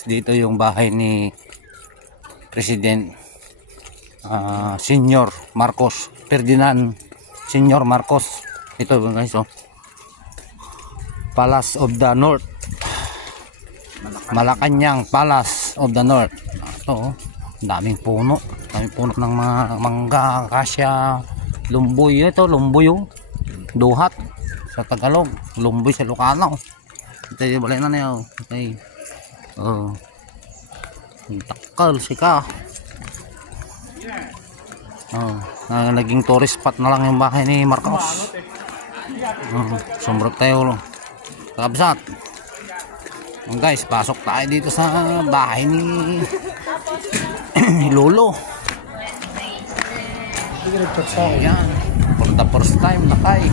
guys, dito yung bahay ni President Senior Marcos, Ferdinand Senior Marcos. Ito guys, oh. Palace of the North, Malacanang Palace of the North. Ito, oh. Daming puno ng mga mangga, akasya, lumboy. Ito lumboy, oh. Duhat sa Tagalog, lumboy sa Ilocano. Ito yung balay na niya, oh. Okay. Oh, takal sika. Oh, naging tourist spot na lang yung bahay ni Marcos. Sumbrot tayo, kabsat. Guys, pasok tayo dito sa bahay ni Lolo. Ayan, for the first time na tayo.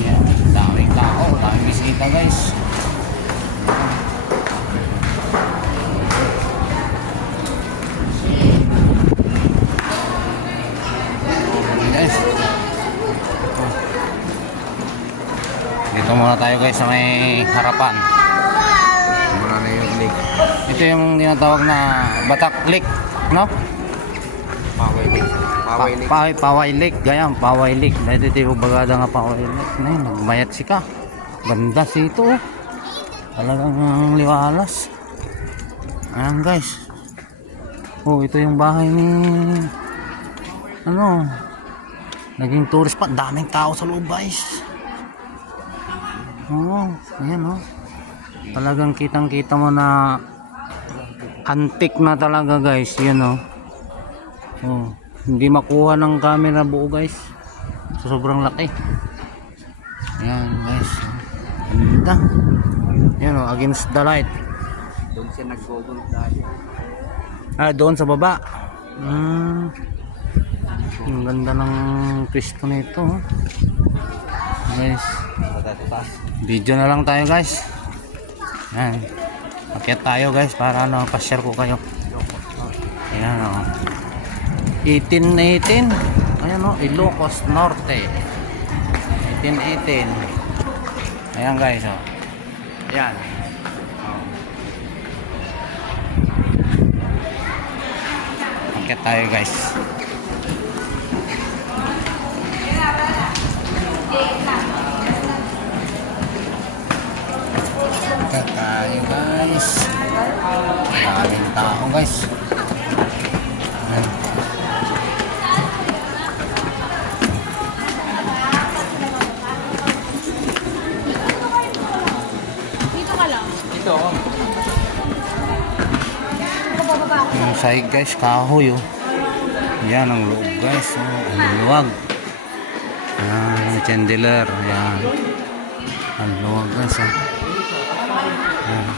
Ayan, daming tao, daming bisita guys. Dito muna tayo guys sa may harapan. Muna na yung lake. Ito yung tinatawag na Batak Lake, no? Paway Lake. Paway Lake, gayam, Paway Lake. Dito yung bagada nga Paway Lake. Nagmayat sika. Ganda sito. Talagang liwalas. Ayan guys. Oh, ito yung bahay ni ano, naging tourist spot. Daming tao sa loob guys. Oh, ayan, oh. Talagang kitang kita mo na antique na talaga guys. Yan, oh. Oh, hindi makuha ng camera buo guys, so sobrang laki. Ayan guys, ganda. Yan, oh, against the light. Doon siya nag-google tayo. Doon sa baba. Ang ganda ng pwesto nito, oh. Guys, video na lang tayo guys. Ayan, akyat tayo guys para ano, pa-share ko kayo. Ayan, oh. 1818. Ayan, oh, Ilocos Norte. 1818. Ayan guys, oh. Ayan. Akyat tayo guys. Tayo guys, maraming tao guys. Dito ka lang. Dito yung sahig guys, kahoy, oh. Yan ang loob guys, oh. Ang luwag. Yan, chandelier. Yan, ang luwag guys, oh. Yan.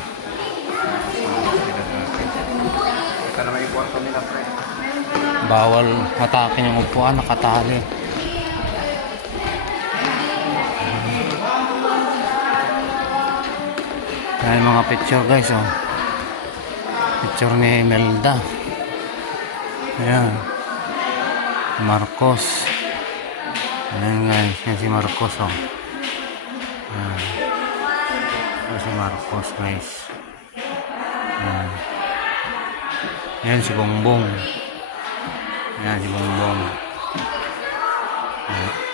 Bawal hatakin yung upuan, nakatali. Yan mga picture guys, oh. Picture ni Melda. Ayan, Marcos. Ayan guys, yan si Marcos, oh. Ayan, yan si Marcos guys. Ayan, yan si Bongbong. Ayan si Bongbong. Ayan.